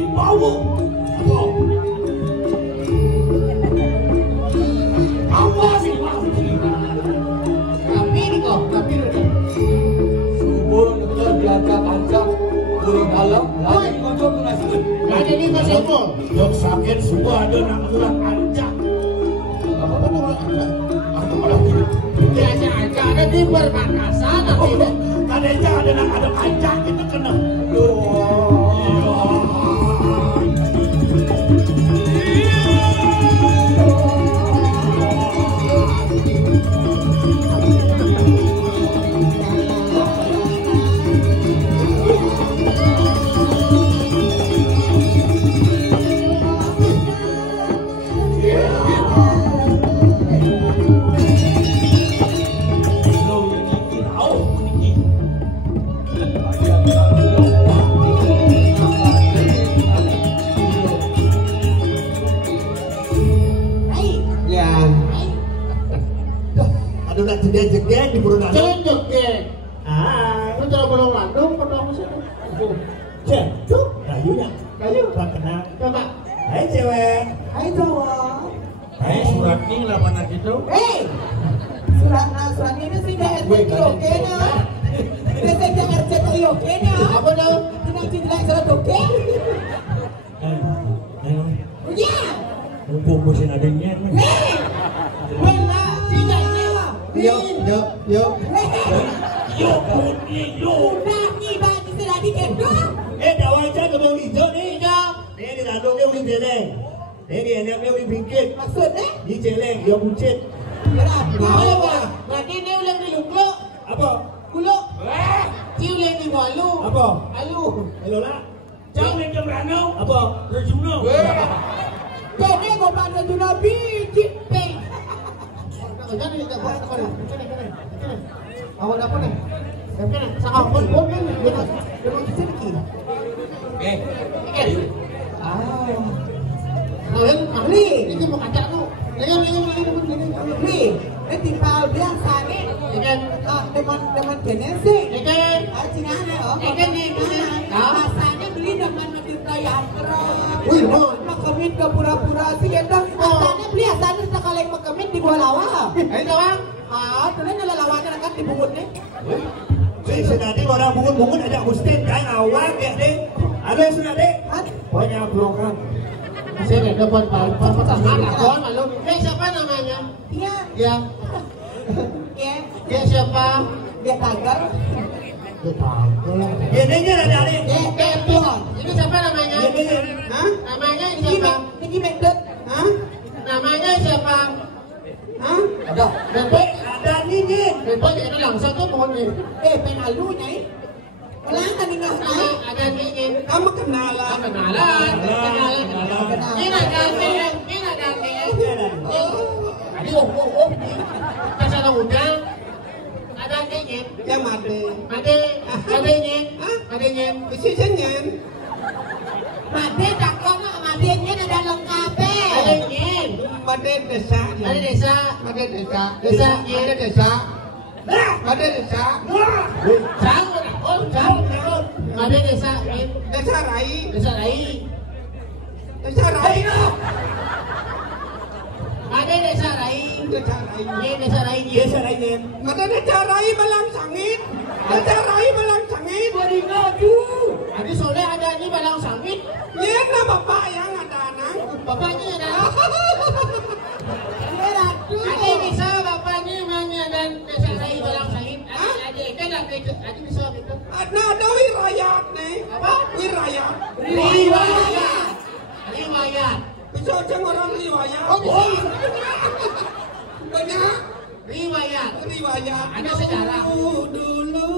wibawa. Apa sih maksudnya? Tapi kok, tapi Subur betul biasa kancam turun dalam. Lagi ngocok ngasih. ada di kasempol. Dok sakit semua ada nak kurang ancam. Apa betul ada? Aku malah tidak. Biasa aja ada di perbatasan nanti. Tadi aja ada nak ada kancam kita kena. Aduh nak jeda-jeda di Purwokerto. Jangan joget. Ah, Lu jangan belum landung, pernah musik. jatuh kayu nak. Kayu. Tak kenal. Coba. Hai cewek. Hai cowok. Hai surat ning lah mana gitu. Surat ini sih gak RCTI oke nya. Ini saya gak RCTI oke nya. Apa dong? Tidak cinta surat oke. Ya. Mumpung musim adanya. Bella, tidak Yo. Yo putih yo. Nani bagi sudah dikendong. Dawai aja ke bang hijau nih. Ini di kandung dia udah jeleng. Ini enak dia udah bingkit. Maksudnya? Di jeleng dia buncit. Berapa? Berarti dia ulang di luklo. Apa? Kulo. Dia ulang di walu. Apa? Alu. Halo lah. Jauh yang keberano. Apa? Rejuno. Jadi gue pada tuh nabi jipeng. Jangan kita buat sekolah. Awak apa nih? Sangat pun. Dengan sedikit. Oke. Kalian Li. ini mau kacak lu. Jangan. Li. Ini timpal biasa nih. Dengan genesis. Jangan. Cina nih, oh. Rasanya beli dengan medita yang keras. Wih, no. Makemit ke pura-pura sih ya dong. Rasanya beli asalnya sekali makemit di gua lawa. Ayo kawan. Tulen ada lawakan akan dibungut nih. Saya tadi orang bungun-bungun ada Agustin kan awal ya deh. Ada yang sudah deh. Banyak program. Saya dapat pertama lakon malu. Siapa namanya? Iya. Ya. Iya. Dia siapa? Dia tagar. Ya dia ada hari. Ini siapa namanya? Hah? Namanya siapa? Niki Mendut. Hah? Namanya siapa? Hah? Ada. Bebek. Ada Nini. Bebek ini langsung tuh mohon nih. Penalunya ini. Pelangan nih nggak? Ada ini. Kamu kenalan. Kenalan. Ini ada ini. Ini ada ini. Aduh, Kasih tahu udang. Ada ini. Ya mati. Ada ini. Ada ini. Isinya. Made dakon, madenya ada lengkap. Ada ini. Mati desa. Ada desa. Ada desa. Desa. Ada desa. Ada desa. Jauh. Ada desa. Desa Rai. Desa Rai. Desa Rai. Ada desa Rai. Desa Rai. Ini desa Rai. Desa Rai. Ada desa Rai Malang Sangit. Desa Rai Malang Sangit. Ada soleh ada ini balang sangit. Ya nah bapak yang ada anak. Bapaknya ada. Ada bisa bapaknya namanya dan desa Rai balang sangit. Ada kan ada bisa itu. Ada wirayat nih. Apa? Wirayat. Riwayat. Bisa ceng orang riwayat. Oh bisa. Banyak Riwayat. riwayat. Ada sejarah. Dulu.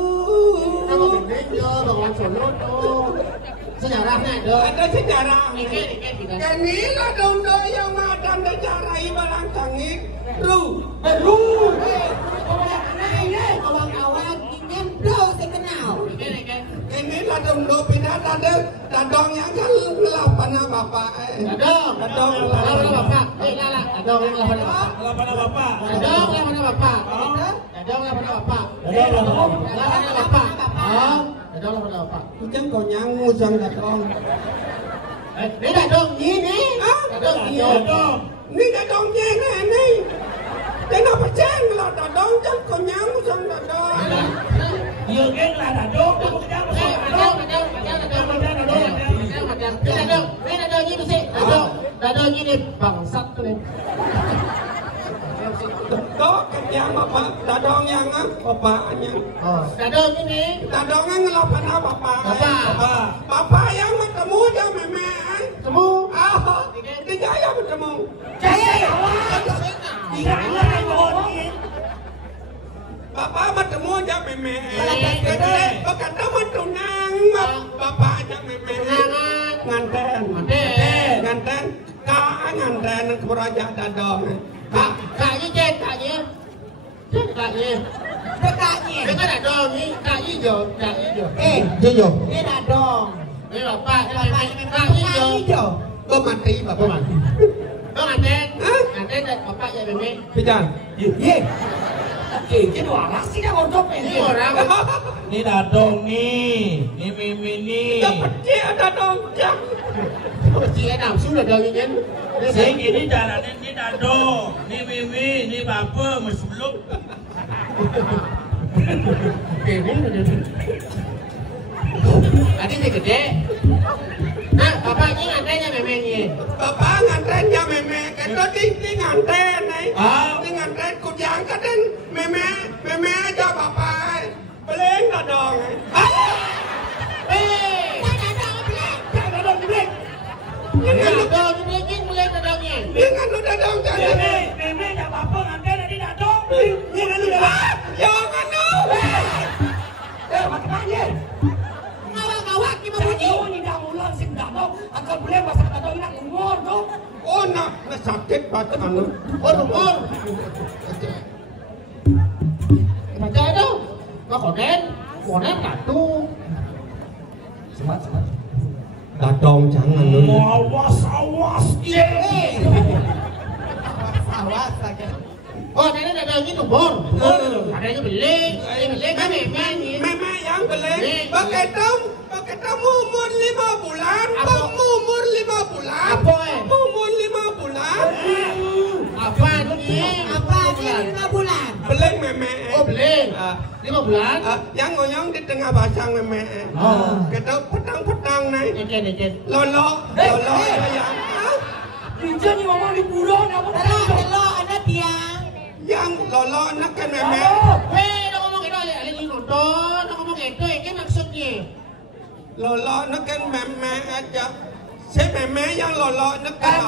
Kamu gendeng yo, Bang Solo tuh. Sejarahnya ada. Ada sejarah. Ikan kita. Kanilah dondo yang ada sejarah Malang Sangit. Ru. Awang-awang ingin do saya kenal. Ikan. Inilah dondo pindah tadi. Dadong yang kan lapannya bapak. Adong. Dadong Lawan bapak. Lala. Adong yang lawan bapak. lapannya bapak. Adong lawan bapak. Adong lawan bapak. Lawan bapak. Oh, adong lawan bapak. Ujang kau nyangu jang dadong. Ini dadong ini. Dadong ini. Ini dadongnya ini. Jangan percaya lah dadong jangan konyang sang dadong. Iya kan lah dadong. Dadong ini bangsat tuh. Kau yang apa? Dadong yang bapaknya. Dadong ini. Dadongnya ngelapan apa bapak? Bapak. Bapak yang bertemu aja meme. Temu. Tiga yang bertemu. Bapak bertemu aja meme. Berkata bertunang. Bapak aja meme. Nganten. Nganten keberaja dadong. Kaknya Jen, kaknya. Dia kan dadong ni, kaknya hijau. Jojo. Ini dadong. Ini bapak, kaknya hijau. Kau mati bapak mati. Kau nganten dan bapak ya bebe. Pijan. Ye. Oke, dua orang sih dah gondok Ini ini. orang. Ini dadong nih, ini mimi nih. Dapat dia dadong jam. Chị em nào xuống là đời nhân. Saya gini jalannya ini dadong, ini mimi, ini bapak, musuluk. Tadi dia gede. Nah, bapaknya ngantennya memangnya. Bapak nganten ya meme. Kita di nganten nih. Di nganten kujang kadang meme aja bapak. Beleng dadong. Dadong dibeli. Dadong ni bikin boleh dadongnya. Dengan lu dadong jangan. Mimi, ya bapak nganten ini dadong. Jangan lu dah. Jangan lu. Makanya. Ngawak-ngawak ni berbunyi. Saya ini dah ulang sih dadong. Akan boleh masak dadong ini umur tu. Oh nak sakit badan lu. Umur. Macam tu. Kau konen tak tu. Semat. Dadong jangan lu. Awas. Ye. Awas saja. Oh, tadi dadongnya umur. Adanya beli kan memang ni. Meme yang beleng. Begitu umur 5 bulan. Umur 5 bulan. Apa Umur 5 bulan. Apa ni? Apa ni 5 bulan? Beleng meme. Oh, beli. 5 bulan. Yang ngoyong di tengah basang meme. Kita petang-petang nih. Eken. Lolo yang Dia ni ngomong di burung apa? Kalau ada tiang. yang lolo nak kan meme. Weh, nak ngomong itu ada lagi nonton. Nak ngomong itu, kan maksudnya. Lolo nak kan meme aja. Si meme yang lolo nak kan.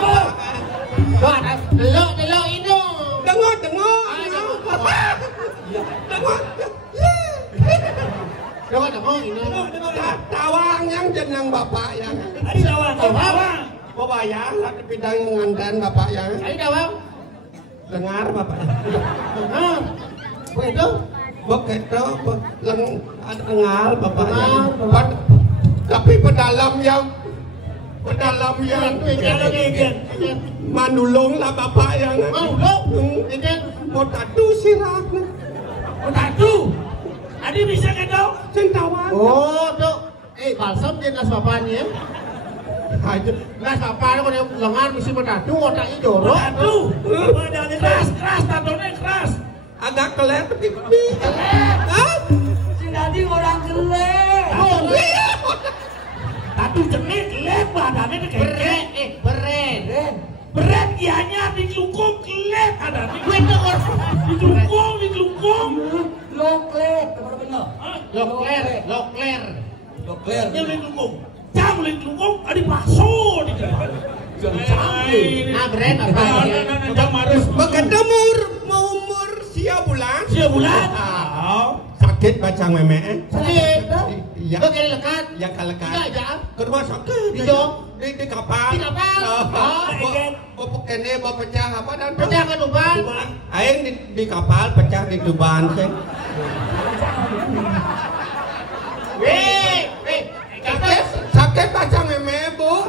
Wah, delok itu. Dengar. Dengar ini. Tawang yang jenang bapak yang. Ada tawang. Bapak ya, lagi bidang ngandan bapak yang. Ada dawang. Dengar bapak. Begitu. Begitu dengar bapak yang. Tapi pedalam yang manulung lah bapak yang. Mau tadu sirah. Tadu. Adi bisa kan kau? Centawang. Oh, tu. Balsam dia nas bapaknya. Nas bapaknya kalau lengan mesti bertatu, otaknya jorok. Tadu. Keras, tatunya keras. Agak kelep. Si Nadi orang gelap. Tadu jenis gelap badannya tu kayak. Berat ianya dikelungkung kelep ada. Dikelungkung. Loklet, benar. Lokler. Dia dikelungkung. Jangan dikelungkung, ada bakso di depan. Nah, berat apa? Begitu umur sia bulan. Sakit bacang meme. Sakit. Iya. Kau kena lekat. Yang kalekan. Tidak aja. Kedua sakit. Di jom. Di kapal. Di kapal. Bapak kene bapak pecah apa dan Pecah ke Tuban. aing di kapal pecah di Tuban sih. Sakit bacang meme bu.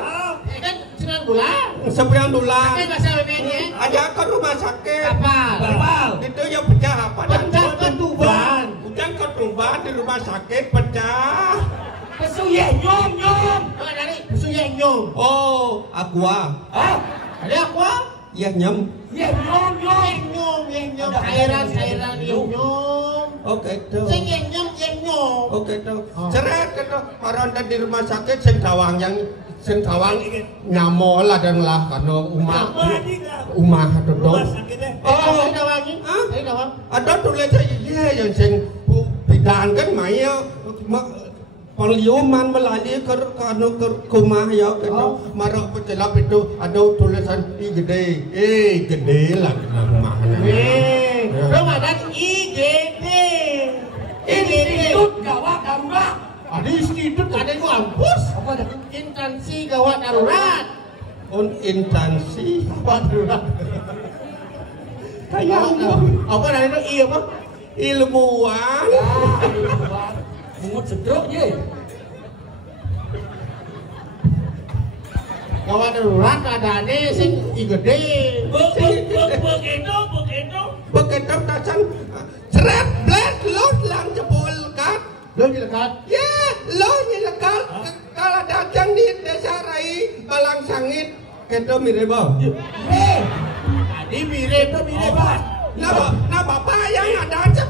Kan 9 bulan. 9 bulan. Sakit bahasa memangnya. Aja ke rumah sakit. Kapal. Itu yang pecah apa? Pecah ke Tuban. Ujang ke Tuban di rumah sakit pecah. Pesuyeh nyom. Apa dari pesuyeh nyom? Oh, aqua. Hah? Ada aqua? Ya nyem. Yeh nyom. Nyom. Cairan nyom. Oke tuh. Sing nyom. Oke tuh. Ceret kata orang di rumah sakit sing tawang nyamol dan lah karena umah dodong. Oh, ada wangi? Ada wang. Ada tulisan iya yang sing bidang kan maya pengliuman melalui ke rumah ya kena marah pecelap itu ada tulisan I gede lah kena rumah. Ramadan IGD. Institut Gawat Darurat. Ada institut ada di kampus. Apa ada? Instansi gawat darurat. Instansi Darurat. kayak Apa dari itu I apa? ilmuwan. Mungut sedruk ye. Gawat darurat ada nih sing IGD. Begitu tasan ceret bled lot lang jebol kat. Lo dilekat. Ya, lo nyelekal kalau datang di desa Rai Balang Sangit kita mirip bang. Tadi mirip Bang. Nah bapak yang ada aja.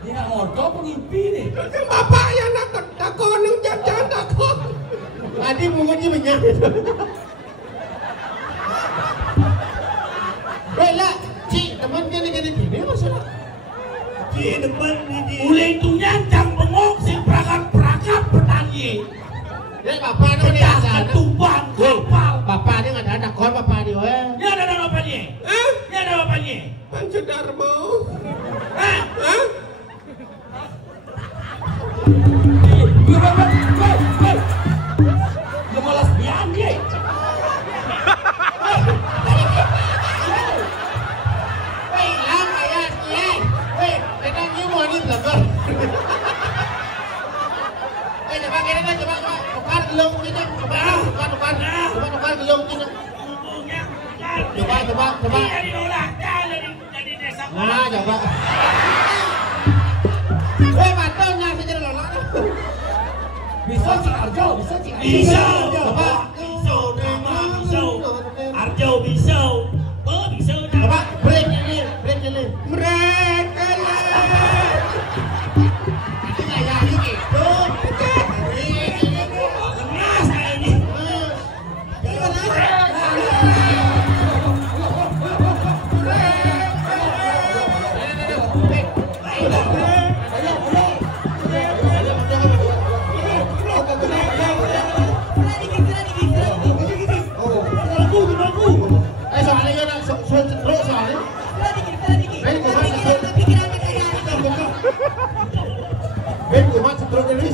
Ini motor pengimpi nih. Bapak yang nak takon yang jajan takon. Tadi mungkin banyak. Bela, Ci, teman gini masalah. Di depan di Ulai itu nyancang bengok sing perangkap petani. Jadi bapak itu nih Pedas ada. ketumbang kapal. Bapak ini nggak ada kon bapak dia. Ini ada bapaknya. Ini ada bapaknya. Pancudarmo. Hah? Hah? Lu malas bian ye. Wei, lang kayak dia. Wei, kita ni mau ni belakang. Coba kira coba. Tukar gelung kita. Tukar gelung kita. Coba. Jadi orang jadi desa. Nah, coba. Wei, matanya sejarah lolak. Bisa si Arjo. Bisa. Coba. Arjo bisa. Coba break ini. Mereka lah. Ini kayak gitu. Keras kayak ini.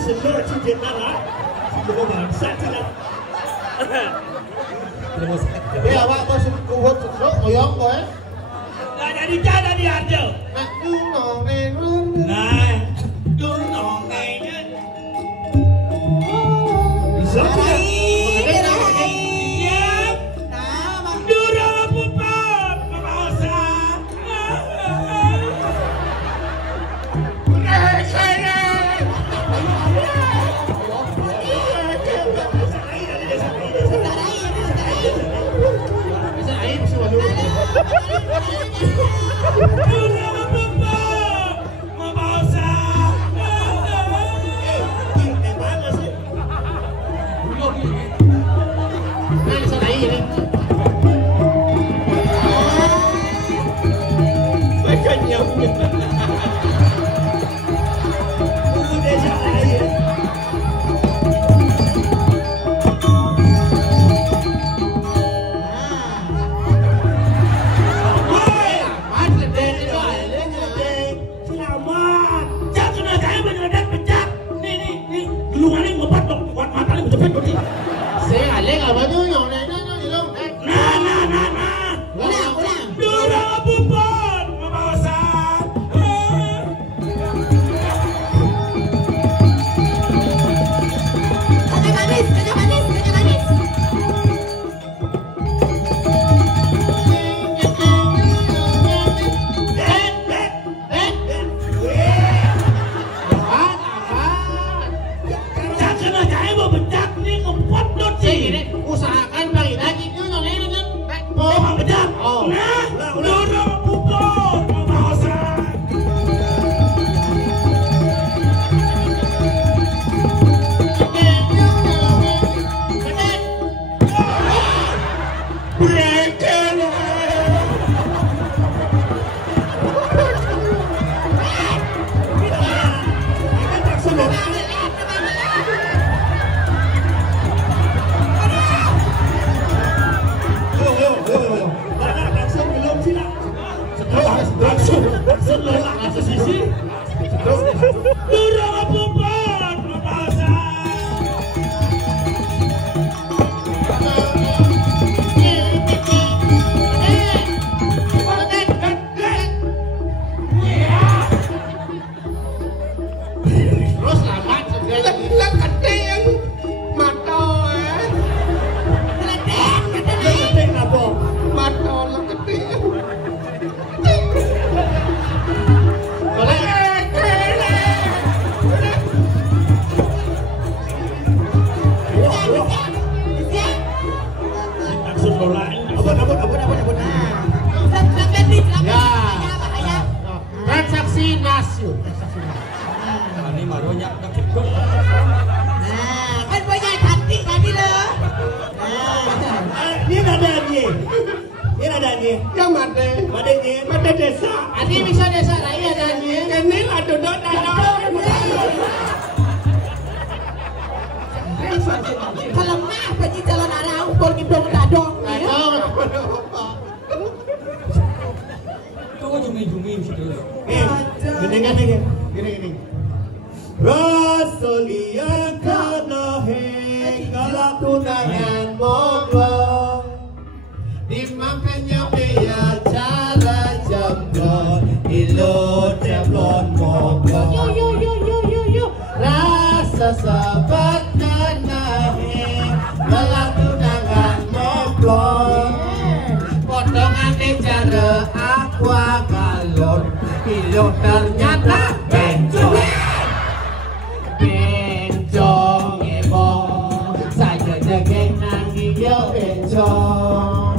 Seluruh cincin darah. Seluruh bangsa tidak. Dia awak bos kuat terus oyong kowe. Gak jadi jalan di Arjo. Nak nong. Nah, dunong kayaknya. Bisa tidak? Siap. Durang pupat merasa. Bisa aib sih waduh. Durang pupat merasa. Gimana sih? Nah, bisa aib ini. Makanya Desa lain. Selamat. Jangan saya menyeledak pecah. Nih. Gelungannya ngebat dong. Kuat matanya betul betul. Saya alek apa tu yang lain ni long. Nah. Ulang. Durang pupat merasa. Kacang manis. lola. Abot. Ya. Transaksi nasi. Ini maronya tak cukup. Nah, kan punya cantik tadi loh. Ini ada ni. Yang mati. Mati desa. Ini bisa desa lain ada ni. Ini lah duduk dalam. Kalau mah pergi jalan arah ukur kibong dadong. Tuh jumi situ. Gini. Rosalia kana he kala tunangan moglong di makanya biya cara jamblon ilo jamblon moglong yo rasa sahabat kana he kala tunangan moglong potongan cara aqua galon ilo ternyata bencong ebong saya jageng nanging yo bencong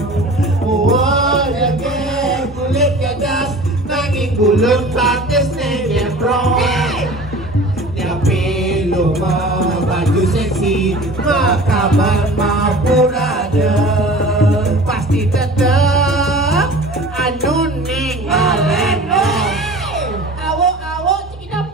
jageng kulit gadas nanging bulut patis negeprong tapi lumah baju seksi makabar maupun ada pasti tetep anu ning maleno awo cikidap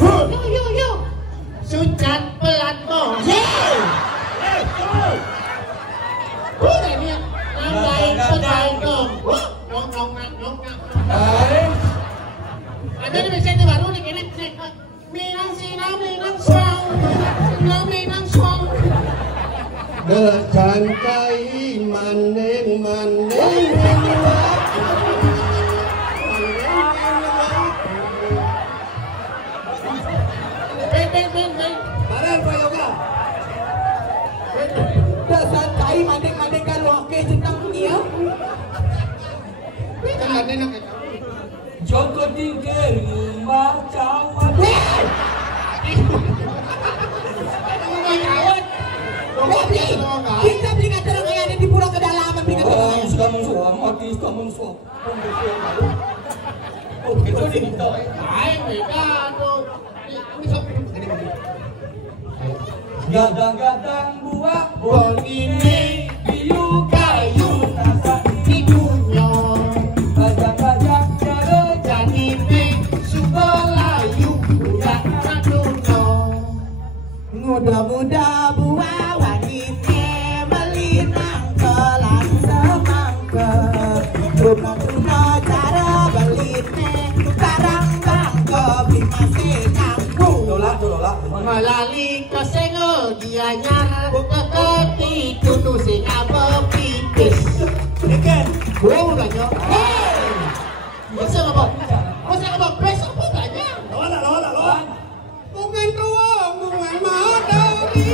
Yo Sucat pelat mo. Udah ni lain dong. Nong. Ada di mesin baru nih kene. Minang song. Dejan kai maning. Baran Prayoga. Dasar kai mandek kalau oke centang dia. Kan ada nak. Joko tinggal macam Kita beli katerang yang ada di pulau kedalaman beli katerang. sudah mengsuap. Oh, itu di Gadang-gadang buah bol ini biu kayu rasa hidupnya. Gadang-gadang cara janine subalayu budak kaduno. Muda-muda buah wanita melinang kelan semangka. Tuna cara beline barang bangko beli masih kampung. Tolak. Malali kesengo dia nyar keketi tutu sing apa pipis. Ikan. Udah nyo. Masa apa besok bukannya? Lawan. Bungan tua, bungan madani.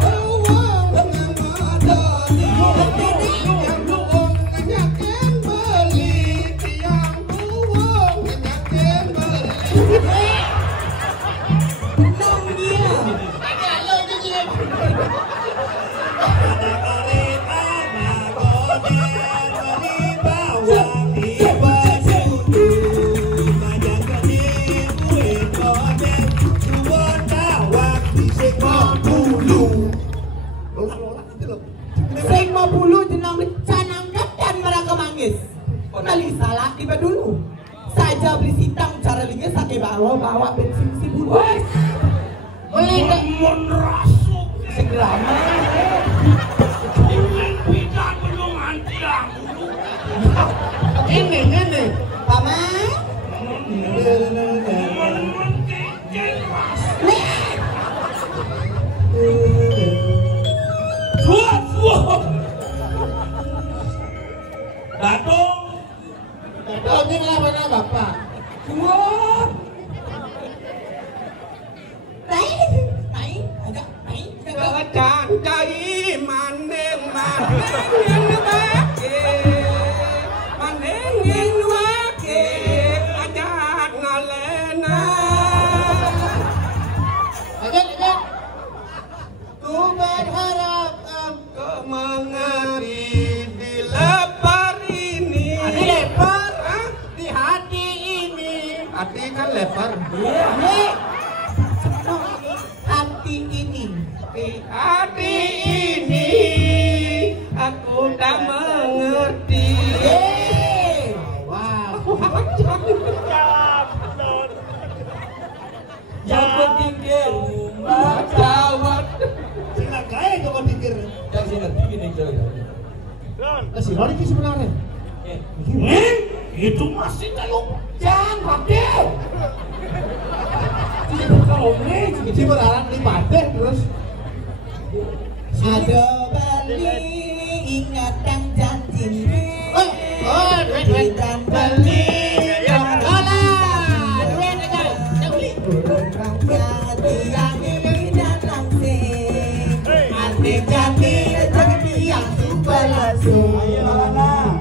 Yang buong ngenyakin beli, yang buong ngenyakin beli. Salah tiba dulu saja beli sitang cara linya sakit bawa bensin si bulu Beli ke Rasuk. segerama Tidak belum antiang. ini paman Wah. Naik, agak naik. Jangan cai maning maning wake, maning wake, ajak ngalena. Ajak. Ku berharap Engkau mengerti di lepar ini. Hati lebar di hati ini. Hati kan lebar. Hati ini. Di hati ini aku tak mengerti. Wow. Jangan tinggal Jawab. Sila kaya coba pikir. yang sini bikin yang jauh. Si Lori itu sebenarnya. Itu masih kalau Jangan pakai. Kalau nih, Si berarang di Padeh terus. Ada balik ingatan janji. Duit. Dan balik.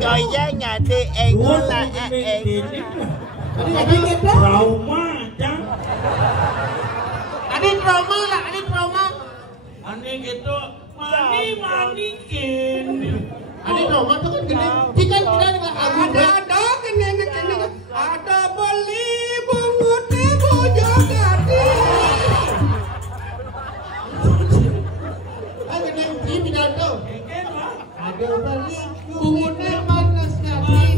Joya nyati engola trauma cang. Ada trauma lah, ada trauma. Aneh gitu. Mani gini. Ada trauma tuh kan gede. Kita dengan Abu Ada kene ada beli bungut di bojong gadi. Ada yang di pidato. Ada balik bungutnya panas nanti.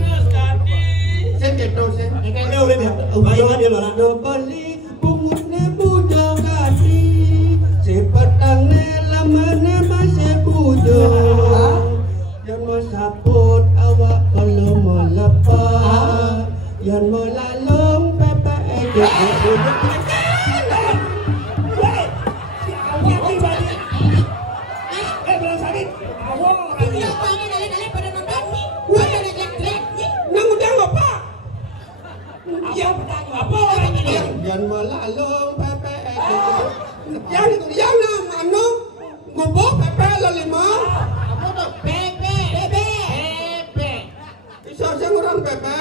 Saya gitu saya. Udah dia. Bayangan dia lah. Ada beli bungutnya bojong gadi. Sepetangnya lamanya masih bujong. Yang mau saput awak kalau mau lepas. Yang mau lalung pepe ejek. Belum sakit. Ini apa ini dari pada nonton nih? Wah, ada jelek-jelek nih. Nang udah apa? Apa orang ini? Yang mau lalung pepe ejek. Yang anu ngubuk pepe lima. Apa tuh? Bebe. Bisa saya ngurang pepe.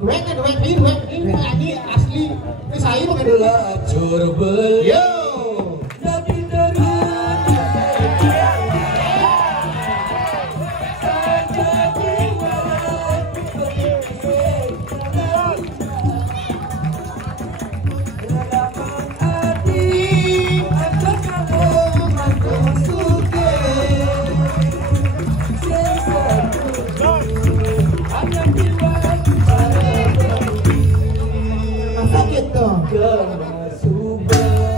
Duit ini asli. Ini saya pakai dulu. Lacur beli. Yo. Jadi dari Masa gitu? Karena subah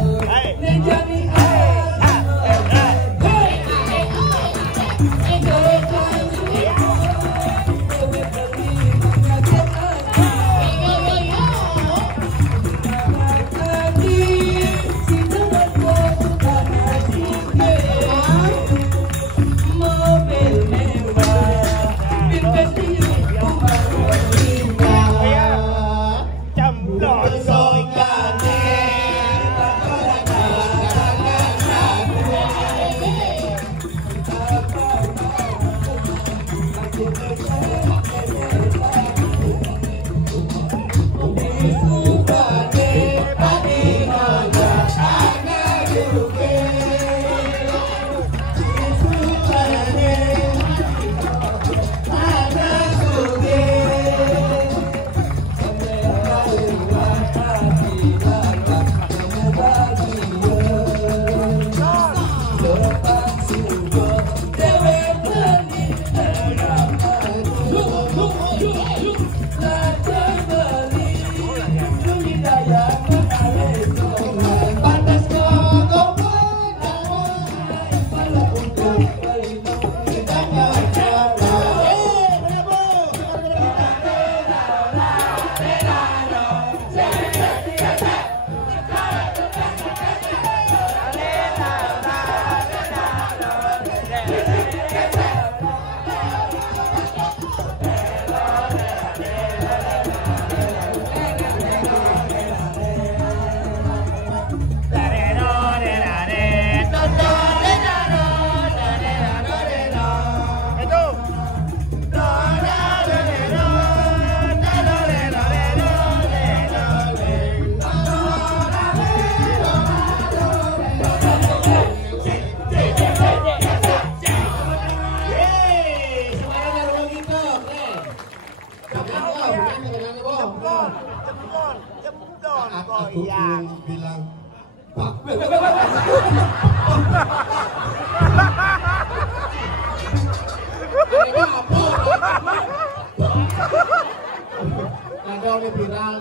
kalau ini viral.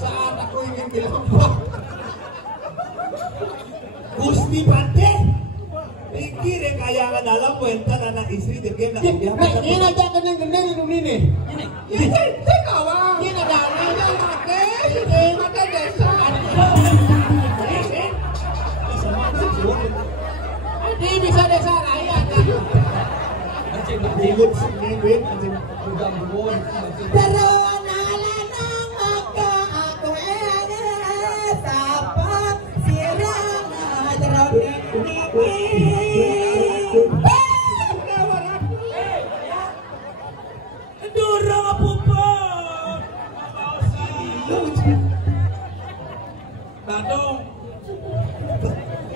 Saat aku ingin bilang bohong. Gusti Pate Riki rekayangan dalam puenta anak istri jadi nak dia Ini aja gendeng-gendeng ini. Saya kawan. Ini ada aja mate. Ini mate desa. Ini bisa desa raya kan. Ribut sini duit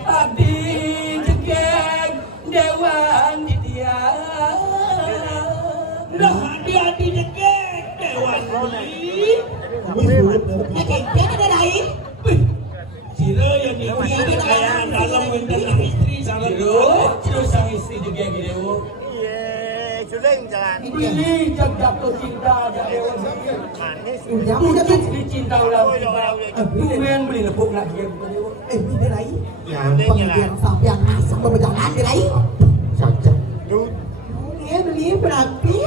Adi jegeng dewan dia. Nah, adi jegeng dewan beli. Ada lain? Ciro yang ini kekayaan dalam mendalam istri sama Ciro sang istri jegeng dewa. Sudah jangan. Ini jatuh cinta dewa. Manis. Udah Dicinta ulang. Lumayan beli lepuk nak dia. Ada lain? Ya, Pengen sampai yang masuk berjalan ada lain? Cocok. Dia beli berarti?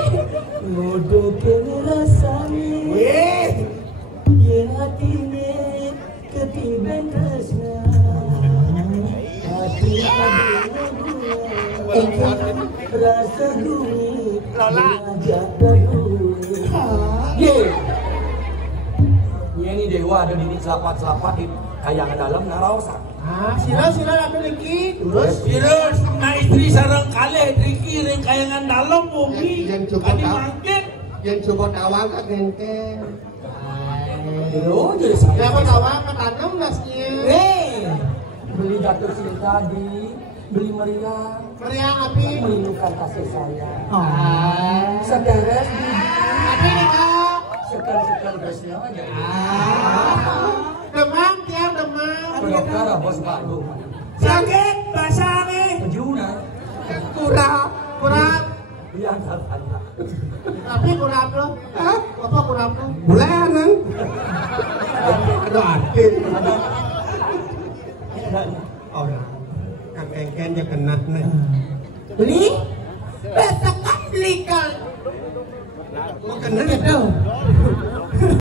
Nodo kenasane. Ye hatinya ketiban rasa. Hati rasa duri. Lola. Ye. Ini dewa ada di selapat-selapat di kayangan dalam narawsa. Sila aku Riki. Terus nah istri sarang kalih Riki ring kayangan dalam bumi. Yang cukup Adi tahu. mangkit. Yang coba tawang ke genteng. Yo jadi saya. Siapa tawang ke tanam nasnya? Beli jatuh cinta di beli meriang. Meriang api. Merindukan kasih sayang. Oh. Sederes di Api nikah. sekal-sekal bersnya aja. Demam tiang demam. Perkara bos Bandung. sakit basange Pejuna. Kurang. Biar salah. Tapi kurang lo. Apa kurang lo? Bulanan. Ada arti. Orang. Kang engken dia kena nih. Beli? Besakan beli kan? Kena gitu.